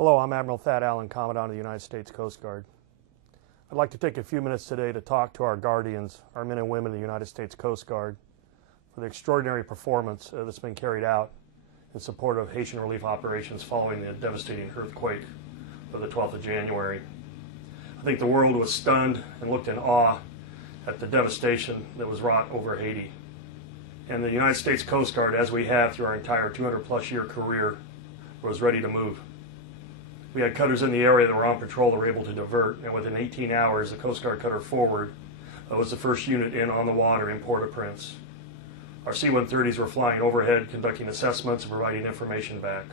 Hello, I'm Admiral Thad Allen, Commandant of the United States Coast Guard. I'd like to take a few minutes today to talk to our guardians, our men and women of the United States Coast Guard, for the extraordinary performance that's been carried out in support of Haitian relief operations following the devastating earthquake of the 12th of January. I think the world was stunned and looked in awe at the devastation that was wrought over Haiti. And the United States Coast Guard, as we have through our entire 200-plus year career, was ready to move. We had cutters in the area that were on patrol that were able to divert, and within 18 hours, the Coast Guard cutter Forward was the first unit in on the water in Port-au-Prince. Our C-130s were flying overhead, conducting assessments and providing information back.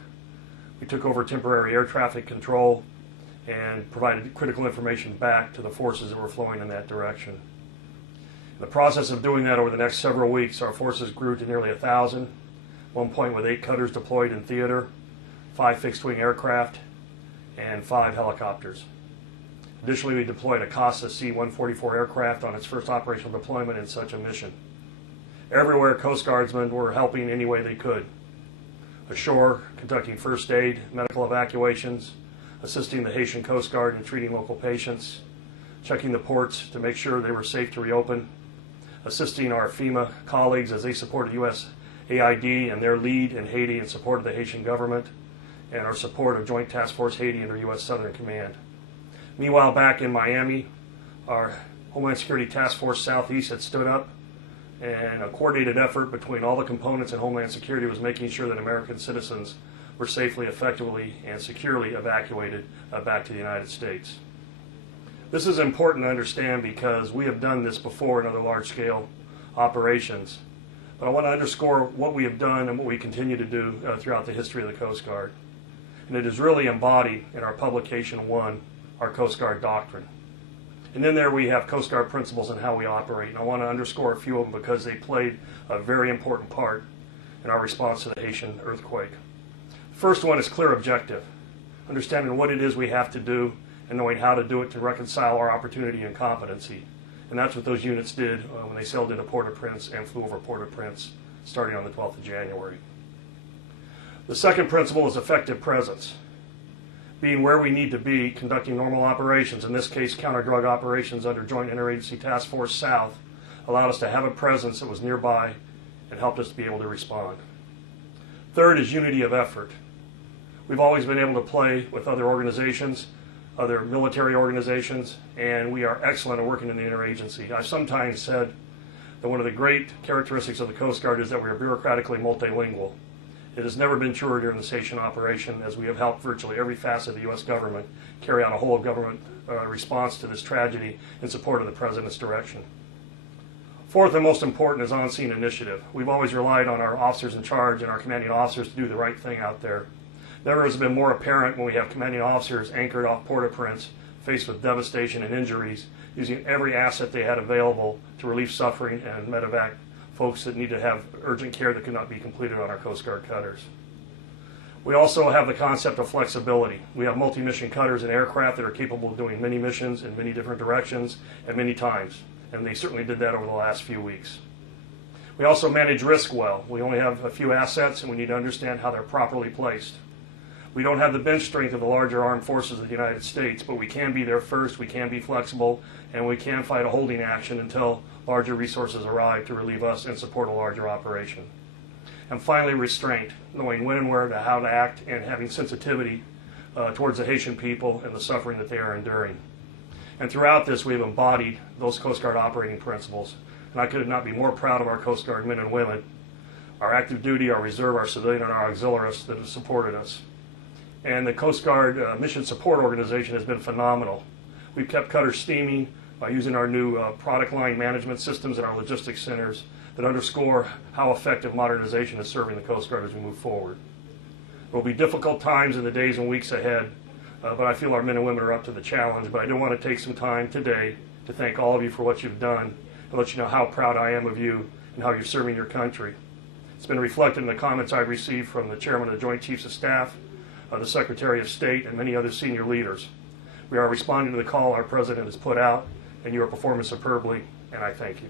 We took over temporary air traffic control and provided critical information back to the forces that were flowing in that direction. In the process of doing that over the next several weeks, our forces grew to nearly 1,000, at one point with 8 cutters deployed in theater, 5 fixed-wing aircraft, and 5 helicopters. Additionally, we deployed a Casa C-144 aircraft on its first operational deployment in such a mission. Everywhere, Coast Guardsmen were helping any way they could. Ashore, conducting first aid, medical evacuations, assisting the Haitian Coast Guard in treating local patients, checking the ports to make sure they were safe to reopen, assisting our FEMA colleagues as they supported USAID and their lead in Haiti in support of the Haitian government, and our support of Joint Task Force Haiti under U.S. Southern Command. Meanwhile, back in Miami, our Homeland Security Task Force Southeast had stood up, and a coordinated effort between all the components in Homeland Security was making sure that American citizens were safely, effectively, and securely evacuated back to the United States. This is important to understand because we have done this before in other large-scale operations, but I want to underscore what we have done and what we continue to do throughout the history of the Coast Guard. And it is really embodied in our publication 1, our Coast Guard Doctrine. And in there we have Coast Guard principles and how we operate. And I want to underscore a few of them because they played a very important part in our response to the Haitian earthquake. The first one is clear objective, understanding what it is we have to do and knowing how to do it to reconcile our opportunity and competency. And that's what those units did when they sailed into Port-au-Prince and flew over Port-au-Prince starting on the 12th of January. The second principle is effective presence. Being where we need to be, conducting normal operations, in this case counter-drug operations under Joint Interagency Task Force South, allowed us to have a presence that was nearby and helped us to be able to respond. Third is unity of effort. We've always been able to play with other organizations, other military organizations, and we are excellent at working in the interagency. I've sometimes said that one of the great characteristics of the Coast Guard is that we are bureaucratically multilingual. It has never been truer during this Haitian operation, as we have helped virtually every facet of the U.S. government carry out a whole of government response to this tragedy in support of the President's direction. Fourth and most important is on-scene initiative. We've always relied on our officers in charge and our commanding officers to do the right thing out there. Never has it been more apparent when we have commanding officers anchored off Port-au-Prince, faced with devastation and injuries, using every asset they had available to relieve suffering and medevac folks that need to have urgent care that could not be completed on our Coast Guard cutters. We also have the concept of flexibility. We have multi-mission cutters and aircraft that are capable of doing many missions in many different directions at many times, and they certainly did that over the last few weeks. We also manage risk well. We only have a few assets, and we need to understand how they're properly placed. We don't have the bench strength of the larger armed forces of the United States, but we can be there first, we can be flexible, and we can fight a holding action until larger resources arrive to relieve us and support a larger operation. And finally, restraint, knowing when and where to how to act and having sensitivity towards the Haitian people and the suffering that they are enduring. And throughout this, we've embodied those Coast Guard operating principles. And I could not be more proud of our Coast Guard men and women, our active duty, our reserve, our civilian, and our auxiliaries that have supported us. And the Coast Guard Mission Support Organization has been phenomenal. We've kept cutters steaming by using our new product line management systems and our logistics centers that underscore how effective modernization is serving the Coast Guard as we move forward. There will be difficult times in the days and weeks ahead, but I feel our men and women are up to the challenge. But I do want to take some time today to thank all of you for what you've done and let you know how proud I am of you and how you're serving your country. It's been reflected in the comments I've received from the Chairman of the Joint Chiefs of Staff, the Secretary of State, and many other senior leaders. We are responding to the call our President has put out, and you are performing superbly, and I thank you.